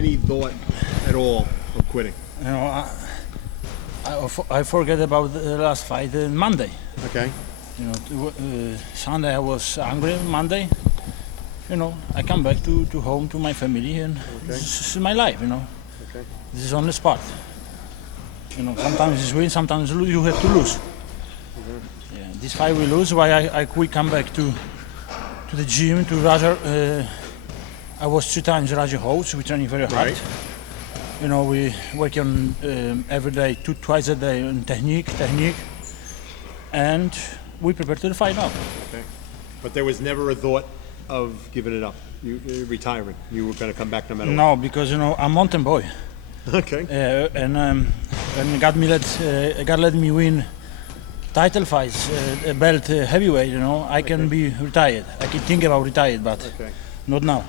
any thought at all of quitting? You know, I forget about the last fight Monday. Okay. You know, Sunday I was angry. Monday, you know, I come back to home to my family, and this is my life. You know, Okay. this is on the spot. You know, sometimes it's win, sometimes you have to lose. Yeah, this fight we lose. Why we come back to the gym to Raja. I was 3 times Raja house. We training very hard. Right. You know, we work on every day, twice a day on technique, and we prepare to the fight now. Okay. But there was never a thought of giving it up, you retiring. You were going to come back no matter No, because you know I'm mountain boy, what. Okay. and God let me win title fights, belt heavyweight. You know, I can be retired. I can think about retired, but Okay. not now.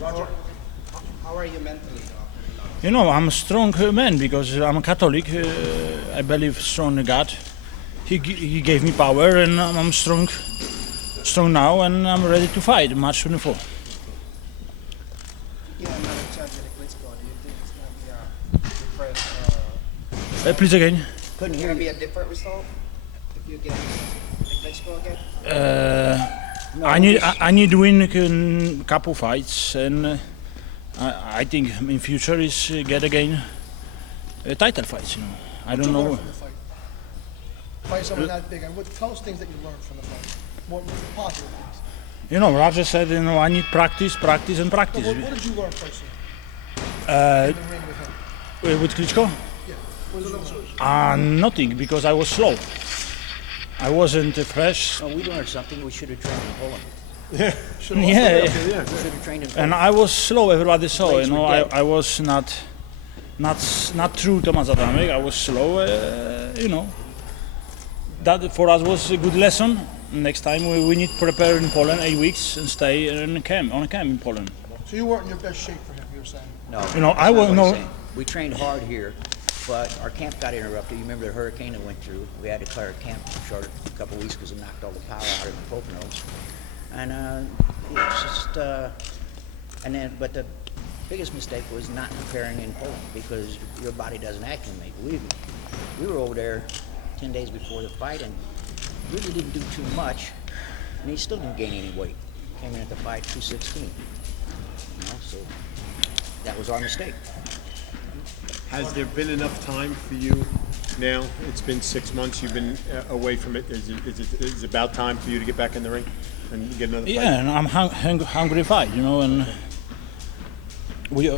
Roger, how are you mentally? You know, I'm a strong man because I'm a Catholic. I believe strong in God. He gave me power, and I'm strong now, and I'm ready to fight March 24. Yeah, another chance at the Klitschko. Do you think it's going to be a different? Please again. Couldn't hear be a different result if you get the Klitschko again. I need to win a couple fights, and I think in future is get again title fights. You know, I don't know. From the fight? Fight someone that big, and tell us things that you learned from the fight. What positive things? You know, Raja said, you know, I need practice, and But practice. what did you learn personally Uh, in the ring with him? with Klitschko? Yeah. What did you learn? Nothing, because I was slow. I wasn't fresh, Oh, we learned something. We should have trained in Poland. yeah, We should have trained in and Poland. I was slow. Everybody saw, you Legs know, were dead. I was not true Tomasz Adamek. I was slow, you know. That for us was a good lesson. Next time we need to prepare in Poland 8 weeks and stay on a camp in Poland. So you weren't in your best shape for him, you were saying? No, You know, that's I not was- what no- I'm saying. We trained hard here, but our camp got interrupted. You remember the hurricane that went through? We had to declare camp short a couple of weeks because it knocked all the power out of the Poconos. And it's just, but the biggest mistake was not preparing in Poland because your body doesn't acclimate. Believe me, we were over there 10 days before the fight and really didn't do too much, and he still didn't gain any weight. Came in at the fight 216. You know, so that was our mistake. Has there been enough time for you now? It's been 6 months. You've been away from it. Is it about time for you to get back in the ring and get another fight? Yeah, and I'm hungry fight, you know, and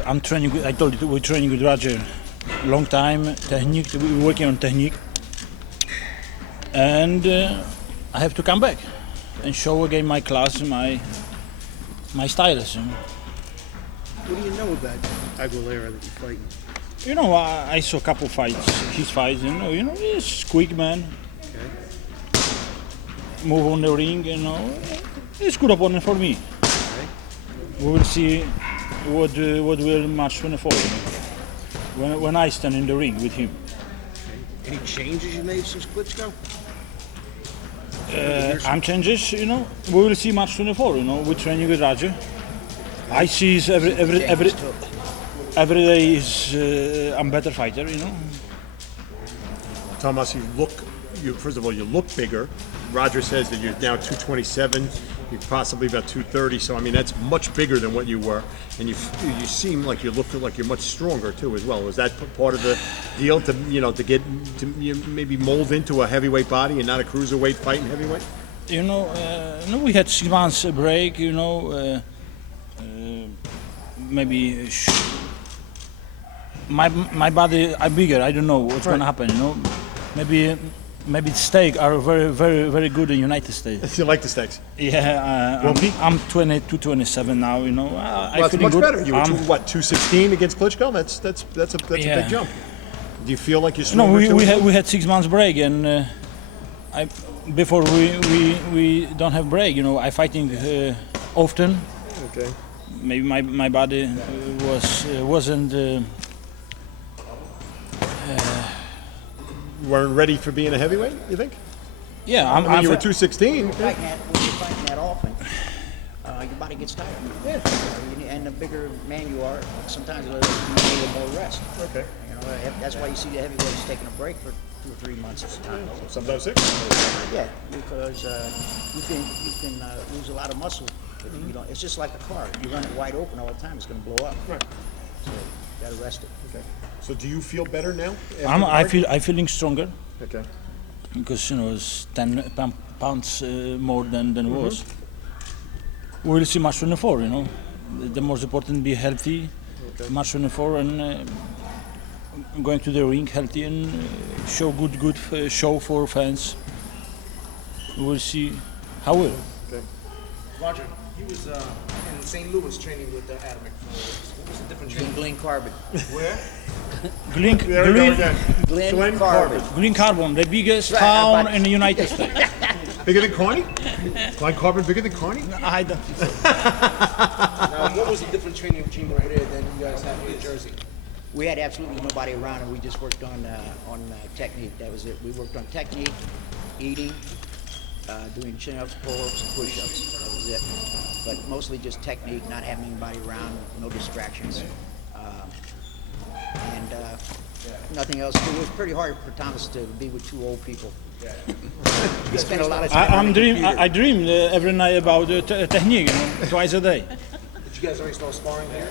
I'm training. I told you we're training with Roger, long time technique. We're working on technique, and I have to come back and show again my class, my styles. You know, What do you know about Aguilera that you're fighting? you know I saw a couple fights, his fights. You know, he's quick man. Move on the ring, you know. It's good opponent for me. We will see what will March 24. You know, when I stand in the ring with him. Any changes you made since Klitschko? I'm changes, you know. We will see March 24. You know, we're training with Roger. I see is every day is I'm better fighter. You know. Tomas, first of all, you look bigger. Roger says that you're now 227. You're possibly about 230. So I mean, that's much bigger than what you were, and you seem like you look like you're much stronger too as well. Was that part of the deal to get to maybe mold into a heavyweight body and not a cruiserweight fight in heavyweight? You know, we had 6 months break. You know, maybe my body are bigger. I don't know what's gonna happen. You know, maybe steak are very good in United States. You like the steaks? Yeah, I'm 22, 27 now. You know, Well, I that's feeling much good. better. You were 216 against Klitschko. That's a Yeah. big jump. Do you feel like you're No, stronger? we had 6 months break, and before we don't have break. You know, I fighting often. Okay. Maybe my body wasn't. Weren't ready for being a heavyweight, you think? Yeah, I mean, you were 216. Fighting at fighting that often, your body gets tired. Yeah. And the bigger man you are, sometimes you need a little more rest. Okay. You know, that's why you see the heavyweights taking a break for 2 or 3 months at a time. Sometimes 6. Yeah, because you can lose a lot of muscle. But you don't. It's just like a car. You run it wide open all the time, it's going to blow up. Right. So you got to rest it. Okay. So do you feel better now? I'm feeling stronger Okay. because it's 10 pounds more than it was. We'll see March 24. The most important be healthy. Okay. March 24 and going to the ring healthy and show good show for fans. We'll see how well. Okay. Roger, he was in St. Louis training with Adamek. What was the different training? Glen Carbon. Where? Glen There we go again. Glen Carbon. Green Carbon, the biggest Right, town but- in the United States. Bigger than Carney? Glen Carbon bigger than Carney? I don't think so. Now, what was the different training regime over there than you guys have in New Jersey? We had absolutely nobody around, and we just worked on technique. That was it. We worked on technique, eating, doing chin-ups, pull-ups, and push-ups. That was it. But mostly just technique, not having anybody around, no distractions, and nothing else. It was pretty hard for Thomas to be with 2 old people. He spent a lot of time. on the computer. I dream every night about technique, twice a day. Did you guys already start sparring here?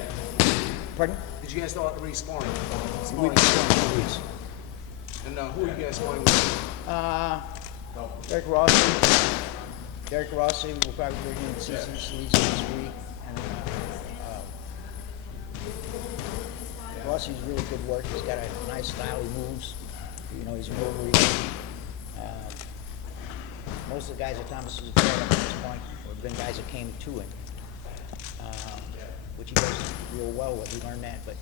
Pardon? Did you guys start already sparring? We've been sparring 2 weeks. And who are you guys sparring with? Derek Rossi, we'll probably bring him in season release this week. And, Rossi's really good work. He's got a nice style. He moves. He's real real. Most of the guys that Thomas has brought up at this point have been guys that came to him, which he does real well with. We learned that, but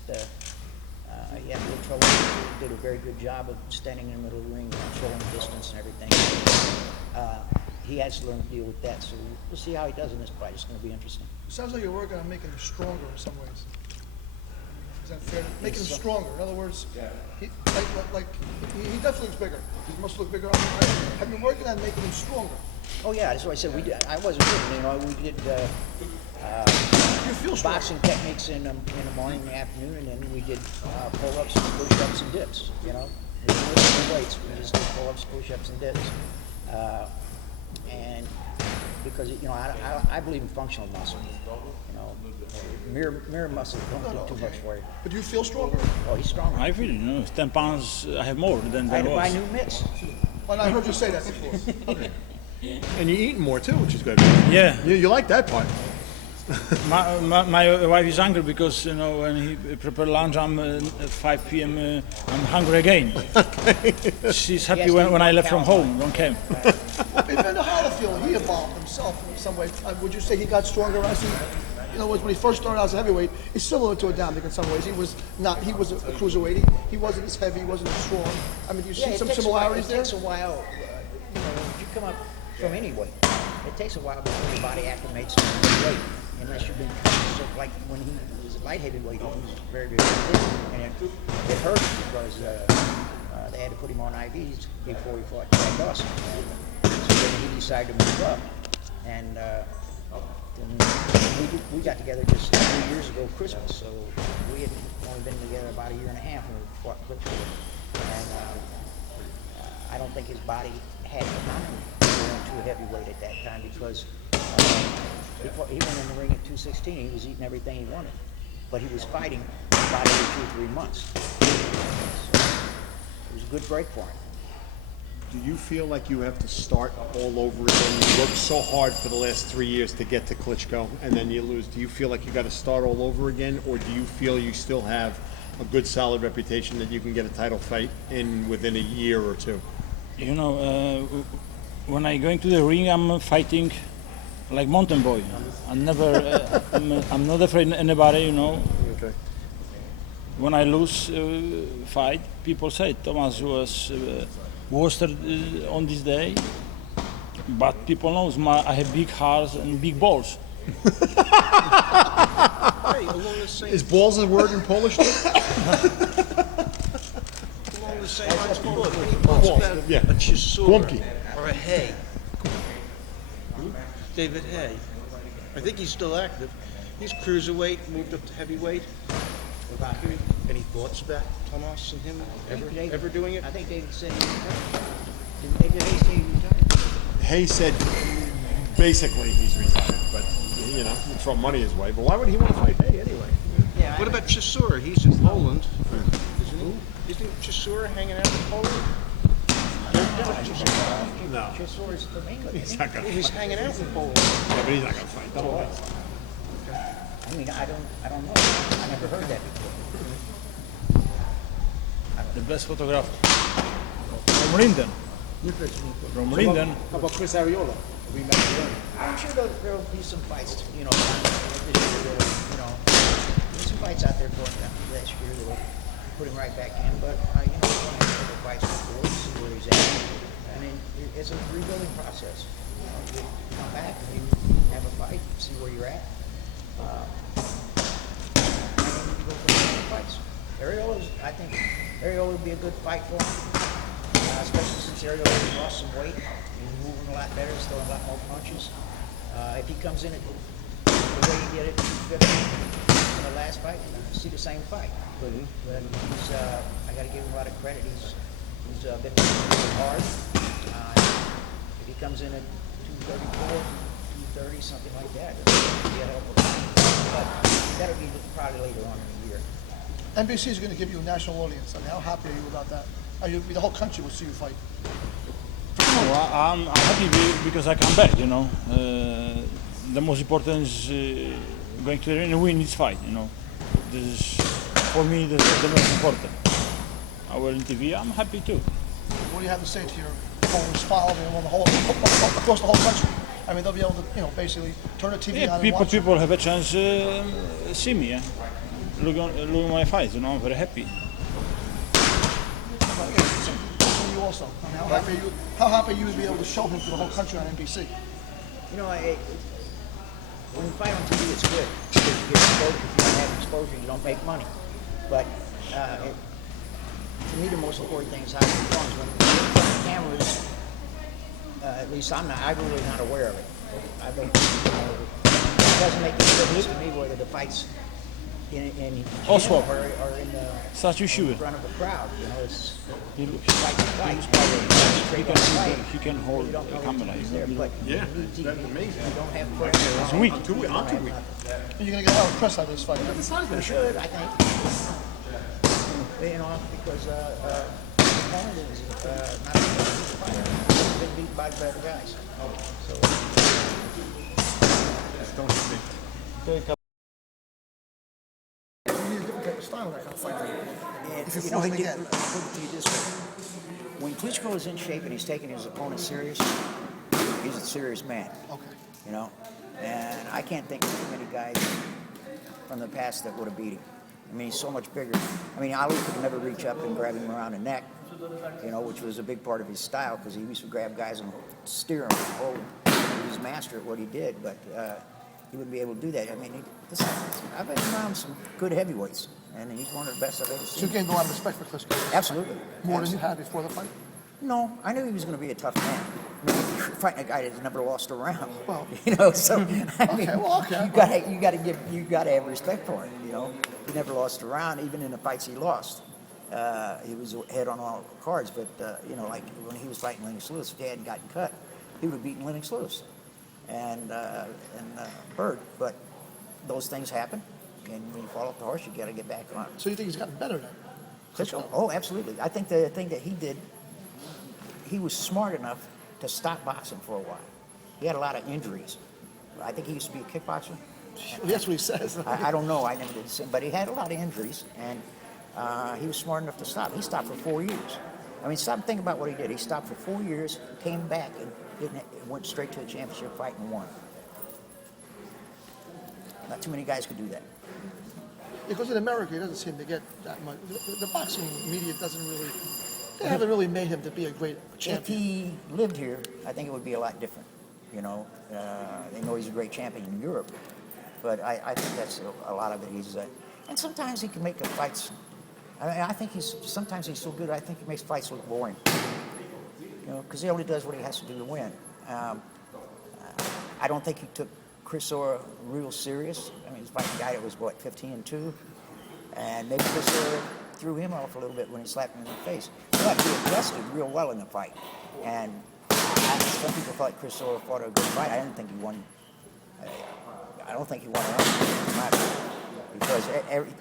he had a little trouble. He did a very good job of standing in the middle of the ring, controlling the distance and everything. He has to learn to deal with that, so we'll see how he does in this fight. It's going to be interesting. Sounds like you're working on making him stronger in some ways. Is that fair? Making him stronger. In other words, he definitely looks bigger. He must look bigger. Have you been working on making him stronger? Oh yeah, that's what I said. We did. I wasn't kidding. We did You feel stronger. boxing techniques in the morning, and the afternoon, and then we did pull-ups, push-ups, and dips. We didn't lift the weights. We just did pull-ups, push-ups, and dips. And because I believe in functional muscle. Mere muscle don't do too much for you. But do you feel stronger? Oh, he's stronger. I feel, 10 pounds I have more than I had to buy was. new mitts. Well, I heard you say that before. Okay. And you're eating more too, which is good. Yeah, You like that part. my wife is angry because when he prepare lunch, I'm at 5 p.m. I'm hungry again. She's happy Yes, when I you left from count. home on camp. Evander Holyfield, he evolved himself in some way. Would you say he got stronger as he, in other words, when he first started out as a heavyweight, he's similar to Adamek in some ways. He was a cruiserweight. He wasn't as heavy, he wasn't as strong. I mean, do you see some similarities there? It takes a while. If you come up from any weight, it takes a while before your body acclimates to the weight. Unless you've been like when he was a light heavyweight, he was very, very good. And it hurt because they had to put him on IVs before he fought Jack Dawson. So then he decided to move up. And we got together just 3 years ago, Christmas. So we had only been together about a year and a half when we fought Clipswood. And I don't think his body had time to go into a heavyweight at that time because he went in the ring at 216. He was eating everything he wanted, but he was fighting about every 2 or 3 months. So it was a good break for him. Do you feel like you have to start all over again? You worked so hard for the last 3 years to get to Klitschko, and then you lose. Do you feel like you got to start all over again, or do you feel you still have a good, solid reputation that you can get a title fight in within a year or two? When I go into the ring, I'm fighting like mountain boy. I'm not afraid of anybody. Okay. When I lose fight, people say Tomasz was worst on this day, but people knows I have big hearts and big balls. Is balls a word in Polish? Along the same lines, Balls, yeah. a chisura Głąbki. or a hay. David Hay. I think he's still active. He's cruiserweight, moved up to heavyweight. Any thoughts about Tomasz and him ever doing it? I think David said he retired. Didn't David Hayes say he retired? Hay said basically he's retired, but you know, you throw money his way. But why would he want to fight Hay anyway? Yeah. What about Chisora? He's in Poland, isn't he? Isn't Chisora hanging out in Poland? No, Chisora's from England. he's not gonna. He's hanging out in Poland. Yeah, but he's not gonna fight. Don't worry. I mean, I don't know. I never heard that before. The best photographer. From Linden. From Linden. How about Chris Ariola? We met him. I'm sure there'll be some fights, you know, this year, you know, there's some fights out there going down last year that will put him right back in, but, you know, we're going to have the fights before, see where he's at. I mean, it's a rebuilding process. You know, you come back and you have a fight, see where you're at. And then you go for the fights. I think Ariola would be a good fight for him, especially since Ariola lost some weight. He's moving a lot better, he's throwing a lot more punches. If he comes in at the way he did it in the last fight, you're going to see the same fight. But he's, I got to give him a lot of credit. He's been working hard. If he comes in at 234, 230, something like that, it'll be a hell of a fight. But that'll be probably later on in the year. NBC is going to give you a national audience. I mean, how happy are you about that? The whole country will see you fight. No, I'm happy because I come back, you know. The most important is going to the ring and win this fight, you know. This is, for me, the most important. I will in TV, I'm happy too. What do you have to say to your followers following on the whole, across the whole country? I mean, they'll be able to, you know, basically turn the TV Yeah, on and watch. people have a chance see me, yeah. Look at my fights, you know, I'm very happy. You also. I mean, how happy you would be able to show him to the whole country on NBC? You know, when you fight on TV, it's good because you get exposure. If you don't have exposure, you don't make money. But to me, the most important thing is how it performs. When you're in front of cameras, at least I'm really not aware of it. I don't, you know, it doesn't make any difference to me whether the fight's in Oswald. or in the Such you shoot. front of the crowd. You know, it's He fight to fight. Straight on fight. he can hold You don't the know camera. who's there, but Yeah, you need TV. that's amazing. You don't have pressure. It's weak. I'm too weak. You're going to get a lot of press out of this fight. You should, I think. You know, because opponent is not a good fighter. He's been beat by better guys. So Don't hit me. You need a different type of style in that kind of fight. and, If you you know, force he it did, again. put it to you this way. When Klitschko is in shape and he's taking his opponent serious, he's a serious man. Okay. You know, and I can't think of too many guys from the past that would have beat him. I mean, he's so much bigger. I mean, Ali could never reach up and grab him around the neck, you know, which was a big part of his style because he used to grab guys and steer them forward. He was master at what he did, but he wouldn't be able to do that. I mean, I've been around some good heavyweights, and he's one of the best I've ever So you seen. gained a lot of respect for Klitschko. Absolutely. More than you had before the fight? No, I knew he was going to be a tough man. I mean, you're fighting a guy that's never lost a round. Well, you know, so I mean, okay. you gotta have respect for him. You know, he never lost a round, even in the fights he lost. He was ahead on all cards, but you know, like when he was fighting Lennox Lewis, if he hadn't gotten cut, he would have beaten Lennox Lewis and Bird. But those things happen, and when you fall off the horse, you got to get back on. So you think he's gotten better then? Klitschko? Oh, absolutely. I think the thing that he did, he was smart enough to stop boxing for a while. He had a lot of injuries. I think he used to be a kickboxer. That's what he says. I don't know. I never did see him, but he had a lot of injuries, and he was smart enough to stop. He stopped for 4 years. I mean, stop and think about what he did. He stopped for 4 years, came back, and went straight to a championship fight and won. Not too many guys could do that. Because in America, he doesn't seem to get that much. The boxing media doesn't really, they haven't really made him to be a great If champion. he lived here, I think it would be a lot different. You know, they know he's a great champion in Europe, but I think that's a lot of it. And sometimes he can make the fights. I mean, I think sometimes he's so good. I think he makes fights look boring. You know, because he only does what he has to do to win. I don't think he took Chris Orr real serious. I mean, he's fighting a guy that was, what, 15-2? And maybe Chris Orr threw him off a little bit when he slapped him in the face. But he adjusted real well in the fight. And some people thought Chris Orr fought a good fight. I didn't think he won. I don't think he won one because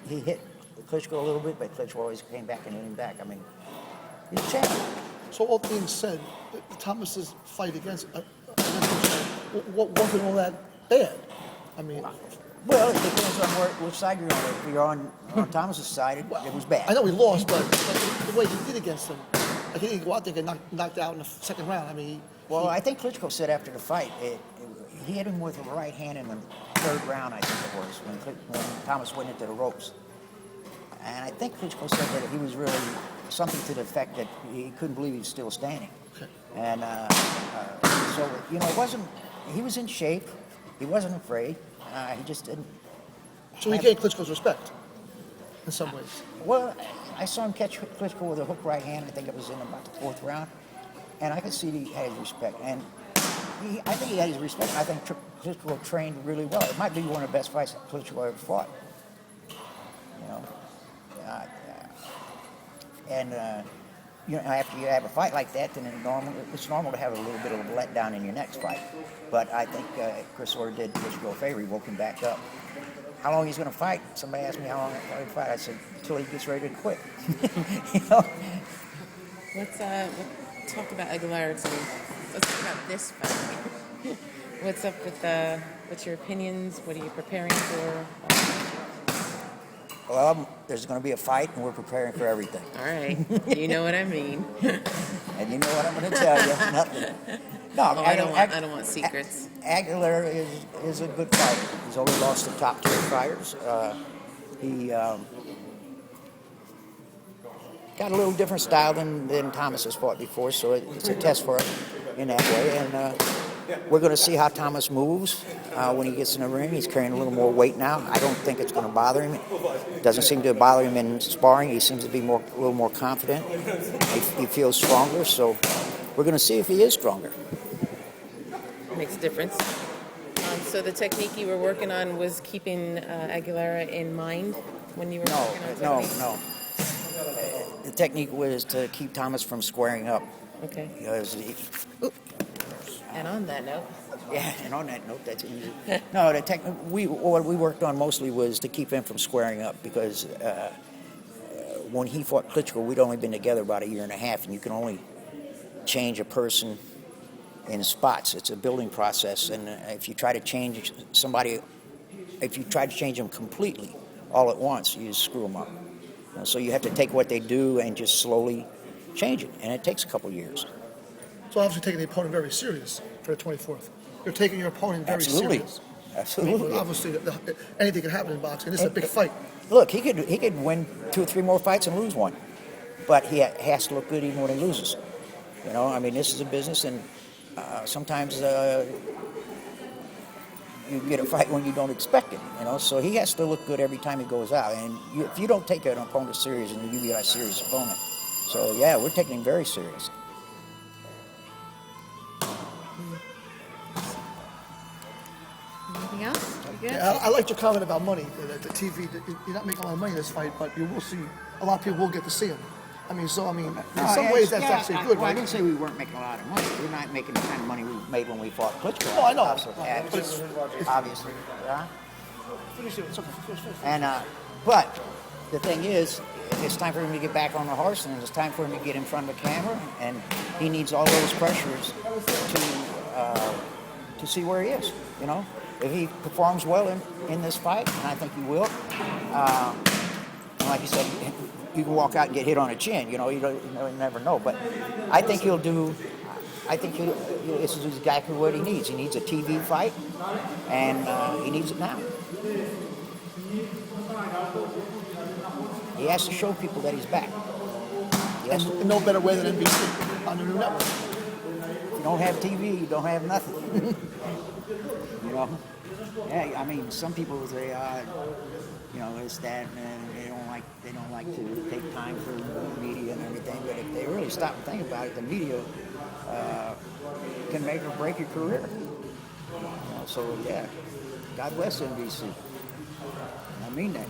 he hit Klitschko a little bit, but Klitschko always came back and hit him back. I mean, he's a champ. So all things said, Thomas's fight against wasn't all that bad. I mean, Well, it depends on which side you're on. If you're on Thomas's side, it was bad. I know he lost, but the way he did against him, like he didn't go out there and get knocked out in the second round. I mean, I think Klitschko said after the fight, he hit him with a right hand in the third round, I think it was, when Thomas went into the ropes. And I think Klitschko said that he was really something to the effect that he couldn't believe he was still standing. Okay. And so, you know, he was in shape. He wasn't afraid. He just didn't. So he gained Klitschko's respect in some ways. Well, I saw him catch Klitschko with a hook right hand. I think it was in about the fourth round. And I could see that he had his respect. And I think he had his respect. I think Klitschko trained really well. It might be one of the best fights that Klitschko ever fought. You know. You know, after you have a fight like that, then it's normal to have a little bit of a letdown in your next fight. But I think Chris Orr did Klitschko a favor. He woke him back up. How long he's going to fight? Somebody asked me how long he'll fight. I said, until he gets ready to quit. You know? Let's talk about Aguilar. So let's talk about this fight. What's up with what's your opinions? What are you preparing for? Well, there's going to be a fight, and we're preparing for everything. All right, you know what I mean. And you know what I'm going to tell you? Nothing. No, I don't want secrets. Aguilar is a good fighter. He's only lost to top-tier fighters. He got a little different style than Thomas has fought before, so it's a test for him in that way. And we're going to see how Thomas moves when he gets in the ring. He's carrying a little more weight now. I don't think it's going to bother him. It doesn't seem to bother him in sparring. He seems to be a little more confident. He feels stronger, so we're going to see if he is stronger. Makes a difference. So the technique you were working on was keeping Aguilera in mind when you were working on technique? No. The technique was to keep Thomas from squaring up. Okay. Because And on that note. Yeah, and on that note, that's easy. No, what we worked on mostly was to keep him from squaring up because when he fought Klitschko, we'd only been together about a year and a half, and you can only change a person in spots. It's a building process, and if you try to change somebody, if you try to change them completely all at once, you just screw them up. So you have to take what they do and just slowly change it, and it takes a couple years. So obviously taking the opponent very serious for the 24th. You're taking your opponent very Absolutely. serious. Absolutely. I mean, obviously, anything can happen in boxing. This is a big fight. Look, he could win 2 or 3 more fights and lose one, but he has to look good even when he loses. You know, I mean, this is a business, and sometimes you get a fight when you don't expect it. You know, so he has to look good every time he goes out. And if you don't take an opponent serious, and you get a serious opponent. So yeah, we're taking him very serious. Anything else? You good? Yeah, I liked your comment about money. The TV, you're not making a lot of money in this fight, but you will see, a lot of people will get to see him. I mean, in some ways that's actually good, well, I right? didn't say we weren't making a lot of money. We're not making the kind of money we made when we fought Klitschko. No, I know. But it's obviously. Yeah? Finish it. It's okay. Finish. And but the thing is, it's time for him to get back on the horse, and it's time for him to get in front of the camera, and he needs all those pressures to see where he is. You know, if he performs well in this fight, and I think he will, and like you said, you can walk out and get hit on the chin. You know, you never know. But I think he'll do. I think this is exactly what he needs. He needs a TV fight, and he needs it now. He has to show people that he's back. And no better way than NBC on the new network. If you don't have TV, you don't have nothing. You know? Yeah, I mean, some people say, you know, it's that, and they don't like to take time for the media and everything. But if they really stop and think about it, the media can make or break your career. So yeah, God bless NBC. I mean that.